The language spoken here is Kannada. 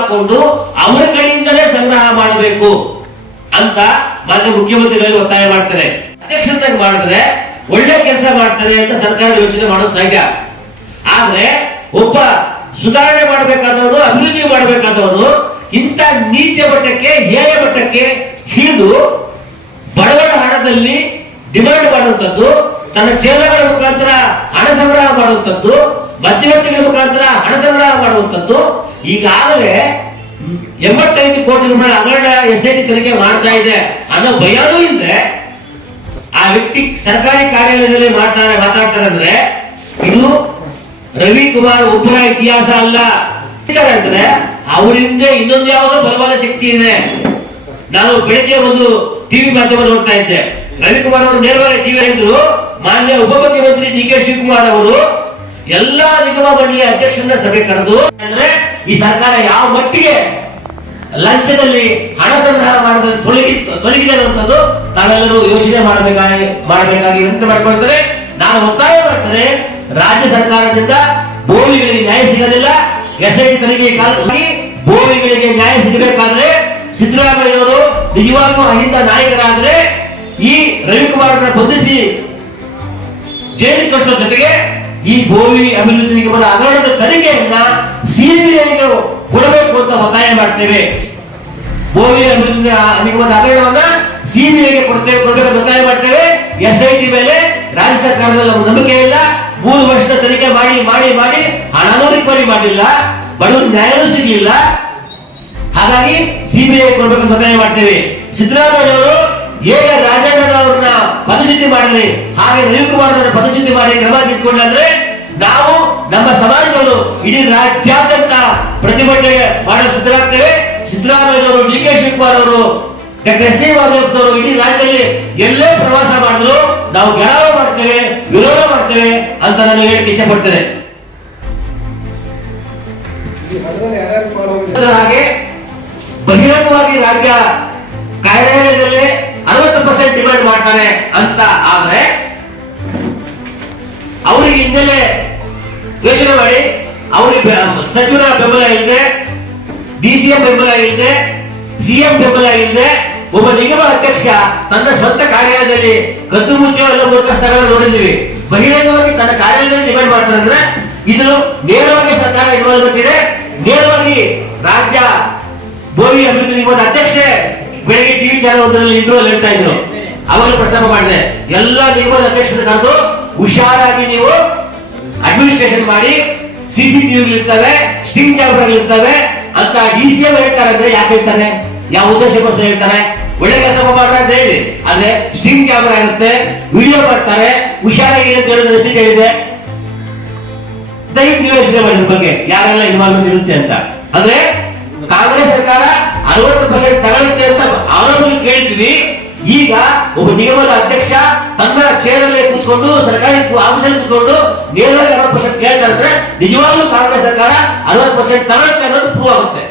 ಹಾಕೊಂಡು ಅವರ ಕಡೆಯಿಂದಲೇ ಸಂಗ್ರಹ ಮಾಡಬೇಕು ಅಂತ ಮಾನ್ಯ ಮುಖ್ಯಮಂತ್ರಿಗಳಲ್ಲಿ ಒತ್ತಾಯ ಮಾಡ್ತಾರೆ ಅಧ್ಯಕ್ಷತೆ ಮಾಡಿದ್ರೆ ಒಳ್ಳೆ ಕೆಲಸ ಮಾಡ್ತಾರೆ ಅಂತ ಸರ್ಕಾರ ಯೋಚನೆ ಮಾಡೋದು ಸಹಜ ಆದ್ರೆ ಒಬ್ಬ ಸುಧಾರಣೆ ಮಾಡಬೇಕಾದವರು ಅಭಿವೃದ್ಧಿ ಮಾಡಬೇಕಾದವರು ಇಂತ ನೀಚ ಮಟ್ಟಕ್ಕೆ, ಹೇಯ ಮಟ್ಟಕ್ಕೆ ಹಿಡಿದು ಬಡವರ ಹಣದಲ್ಲಿ ಡಿಮಾಂಡ್ ಮಾಡುವಂಥದ್ದು, ತನ್ನ ಚೇಲಗಳ ಮುಖಾಂತರ ಹಣ ಸಂಗ್ರಹ ಮಾಡುವಂಥದ್ದು, ಮಧ್ಯವರ್ತಿಗಳ ಮುಖಾಂತರ ಹಣ ಸಂಗ್ರಹ ಮಾಡುವಂಥದ್ದು, ಈಗಾಗಲೇ ಎಂಬತ್ತೈದು ಕೋಟಿ ರೂಪಾಯಿ ಹಗರಣ ಎಸ್ ಐ ಟಿ ತನಿಖೆ ಮಾಡ್ತಾ ಇದೆ. ಅನ್ನೋ ಭಯನೂ ಇಲ್ಲದೆ ಆ ವ್ಯಕ್ತಿ ಸರ್ಕಾರಿ ಕಾರ್ಯಾಲಯದಲ್ಲಿ ಮಾಡ್ತಾರೆ, ಮಾತಾಡ್ತಾರೆ ಅಂದ್ರೆ ಇದು ರವಿಕುಮಾರ್ ಒಬ್ಬರ ಇತಿಹಾಸ ಅಲ್ಲ. ಅಂದ್ರೆ ಅವರಿಂದ ಇನ್ನೊಂದು ಯಾವುದೋ ಬಲವಾದ ಶಕ್ತಿ ಇದೆ. ನಾನು ಬೆಳಿಗ್ಗೆ ಒಂದು ಟಿವಿ ಮಾಧ್ಯಮ ನೋಡ್ತಾ ಇದ್ದೆ. ರವಿಕುಮಾರ್ ಅವರು ನೇರವಾಗಿ ಟಿವಿ ಹೇಳಿದ್ರು ಮಾನ್ಯ ಉಪಮುಖ್ಯಮಂತ್ರಿ ಡಿ ಕೆ ಶಿವಕುಮಾರ್ ಅವರು ಎಲ್ಲಾ ನಿಗಮ ಮಂಡಳಿಯ ಅಧ್ಯಕ್ಷರನ್ನ ಸಭೆ ಕರೆದು ಅಂದ್ರೆ ಈ ಸರ್ಕಾರ ಯಾವ ಮಟ್ಟಿಗೆ ಲಂಚದಲ್ಲಿ ಹಣ ಸಂಗ್ರಹ ಮಾಡಿದ್ರೆ ತೊಲಗಿ ತೊಲಗಿದೆ ಅನ್ನುವಂಥದ್ದು ತಾವೆಲ್ಲರೂ ಯೋಚನೆ ಮಾಡಬೇಕಾಗಿ ಮಾಡಬೇಕಾಗಿ ವಿನಂತಿ ಮಾಡಿಕೊಳ್ತಾರೆ ನಾನು ಒತ್ತಾಯ ಮಾಡ್ತಾರೆ ರಾಜ್ಯ ಸರ್ಕಾರದಿಂದ ಭೂಮಿಗಳಿಗೆ ನ್ಯಾಯ ಸಿಗೋದಿಲ್ಲ ಎಸ್ ಐ ತನಿಖೆ ಕಾಲದಲ್ಲಿ ಭೂಮಿಗಳಿಗೆ ನ್ಯಾಯ ಸಿಗಬೇಕಾದ್ರೆ ಸಿದ್ದರಾಮಯ್ಯವರು ನಿಜವಾಗ್ಲೂ ಅಹಿಂದ ನಾಯಕರಾದ್ರೆ ಈ ರವಿಕುಮಾರ್ನ ಬಂಧಿಸಿ ಜೈಲು ಕಟ್ಟೋ ಜೊತೆಗೆ ಈ ಭೂಮಿ ಅಭಿವೃದ್ಧಿಗೆ ಬಂದ ಹಗರಣದ ತನಿಖೆಯನ್ನ ಸಿಬಿಐಗೆ ಕೊಡಬೇಕು ಅಂತ ಒತ್ತಾಯ ಮಾಡ್ತೇವೆ. ಭೂಮಿ ಅಭಿವೃದ್ಧಿ ನಿಗಮದ ಹಗರಣವನ್ನ ಸಿಬಿಐಗೆ ಕೊಡ್ತೇವೆ, ಕೊಡಬೇಕು ಒತ್ತಾಯ ಮಾಡ್ತೇವೆ. ಎಸ್ ಐ ಮೇಲೆ ರಾಜ್ಯ ಸರ್ಕಾರದಲ್ಲಿ ನಂಬಿಕೆ ಇಲ್ಲ. ಮೂರು ವರ್ಷದ ತನಿಖೆ ಮಾಡಿ ಮಾಡಿ ಮಾಡಿ ಹಣನೂ ರಿಕವರಿ ಮಾಡಿಲ್ಲ. ಬಡವರು ನ್ಯಾಯವೂ ಸಿಗಲಿಲ್ಲ. ಹಾಗಾಗಿ ಸಿಬಿಐ ಕೊಡಬೇಕು ಒತ್ತಾಯ ಮಾಡ್ತೇವೆ. ಸಿದ್ದರಾಮಯ್ಯ ಅವರು ಅವ್ರನ್ನ ಪದಚ್ಯುತಿ ಮಾಡಲಿ ಹಾಗೆ ರವಿಕುಮಾರ್ ಅವರ ಪದಚ್ಯುತಿ ಮಾಡಿ ಕ್ರಮ ತೆಗೆದುಕೊಂಡ್ರೆ ನಾವು ನಮ್ಮ ಸಮಾಜದವರು ಇಡೀ ರಾಜ್ಯಾದ್ಯಂತ ಪ್ರತಿಭಟನೆ ಮಾಡಲು ಸಿದ್ಧರಾಗ್ತೇವೆ. ಸಿದ್ದರಾಮಯ್ಯವರು ಡಿ ಕೆ ಶಿವಕುಮಾರ್ ಅವರು ಡಾಕ್ಟರ್ ಎಸ್ ಎ ಅವರು ಇಡೀ ರಾಜ್ಯದಲ್ಲಿ ಎಲ್ಲೇ ಪ್ರವಾಸ ಮಾಡಿದ್ರು ನಾವು ಗೆಳಾವ ಮಾಡ್ತೇವೆ ವಿರೋಧ ಮಾಡ್ತೇವೆ ಅಂತ ನಾನು ಹೇಳಕ್ಕೆ ಇಷ್ಟಪಡ್ತೇನೆ. ಹಾಗೆ ಬಹಿರಂಗವಾಗಿ ರಾಜ್ಯ ಕಾರ್ಯಾಲಯದಲ್ಲಿ ಅರವತ್ತು ಮಾಡ್ತಾನೆ ಅಂತ ಆದ್ರೆ ಅವರಿಗೆ ಹಿನ್ನೆಲೆ ಯೋಚನೆ ಮಾಡಿ, ಅವರಿಗೆ ಸಚಿವರ ಬೆಂಬಲ ಇಲ್ಲದೆ ಡಿ ಸಿ ಎಂ ಬೆಂಬಲ ಇಲ್ಲದೆ ಸಿಎಂ ಬೆಂಬಲ ಇಲ್ಲದೆ ಒಬ್ಬ ನಿಗಮ ಅಧ್ಯಕ್ಷ ತನ್ನ ಸ್ವಂತ ಕಾರ್ಯಾಲಯದಲ್ಲಿ ಕದ್ದು ಮುಚ್ಚಿ ಎಲ್ಲ ಮೂರ್ಖಸ್ಥಗಳ ನೋಡಿದ್ದೀವಿ. ಬಹಿರಂಗವಾಗಿ ತನ್ನ ಕಾರ್ಯಾಲಯದಲ್ಲಿ ಡಿಮ್ಯಾಂಡ್ ಮಾಡ್ತಾರೆ ಅಂದ್ರೆ ಇದು ನೇರವಾಗಿ ಸರ್ಕಾರ ಇನ್ವಾಲ್ವ್ಮೆಂಟ್ ಇದೆ ನೇರವಾಗಿ ರಾಜ್ಯ ಭೂಮಿ ಅಭಿವೃದ್ಧಿ ನಿಗಮದ ಅಧ್ಯಕ್ಷೆ ಬೆಳಿಗ್ಗೆ ಟಿವಿ ಚಾನಲ್ ಒಂದರಲ್ಲಿ ಇಂಟರ್ವ್ಯೂ ಹೇಳ್ತಾ ಇದ್ರು. ಅವಾಗ ಪ್ರಸ್ತಾಪ ಮಾಡಿದೆ. ಎಲ್ಲ ನಿಗಮದ ಅಧ್ಯಕ್ಷರ ಕರೆದು ಹುಷಾರಾಗಿ ನೀವು ಅಡ್ಮಿನಿಸ್ಟ್ರೇಷನ್ ಮಾಡಿ ಸಿಸಿಟಿವಿ ಇರ್ತವೆ ಸ್ಟಿಂಗ್ ಕ್ಯಾಮ್ರಾಗಳಿರ್ತವೆ ಅಂತ ಡಿ ಸಿ ಎಂ ಹೇಳ್ತಾರೆ ಅಂದ್ರೆ ಯಾಕೆ ಹೇಳ್ತಾರೆ? ಯಾವ ಉದ್ದೇಶಕ್ಕೋಸ್ಕರ ಹೇಳ್ತಾರೆ? ಒಳ್ಳೆ ಕೆಲಸ ಮಾಡ್ತಾರೆ ಅಂತ ಹೇಳಿ. ಆದ್ರೆ ಸ್ಟಿಂಗ್ ಕ್ಯಾಮ್ರಾ ಇರುತ್ತೆ ವಿಡಿಯೋ ಮಾಡ್ತಾರೆ, ಹುಷಾರಾಗಿ ಅಂತ ಹೇಳಿದ್ರೆ ಮೆಸೇಜ್ ಹೇಳಿದೆ. ದಯವಿಟ್ಟು ನೀವು ಯೋಚನೆ ಮಾಡಿದ್ರ ಬಗ್ಗೆ. ಯಾರೆಲ್ಲ ಇನ್ವಾಲ್ವ್ಮೆಂಟ್ ಇರುತ್ತೆ ಅಂತ. ಅಂದ್ರೆ ಕಾಂಗ್ರೆಸ್ ಸರ್ಕಾರ ಅರವತ್ತು ಪರ್ಸೆಂಟ್ ತಗೊಳುತ್ತೆ ಅಂತ ಆರೋಪ ಕೇಳಿದ್ವಿ ಈಗ ಒಬ್ಬ ನಿಗಮದ ಅಧ್ಯಕ್ಷ ತನ್ನ ಚೇರಲ್ಲೇ ಕೂತ್ಕೊಂಡು, ಸರ್ಕಾರಿ ಆಫೀಸಲ್ಲಿ ಕೂತ್ಕೊಂಡು ನೇರವಾಗಿ ಅರವತ್ತು ಪರ್ಸೆಂಟ್ ಕೇಳ್ತಾ ಇದ್ರೆ ನಿಜವಾಗ್ಲೂ ಕಾಂಗ್ರೆಸ್ ಸರ್ಕಾರ ಅರವತ್ತು ಪರ್ಸೆಂಟ್ ತಗೊಳುತ್ತೆ ಅನ್ನೋದು ಪ್ರೂವ್ ಆಗುತ್ತೆ.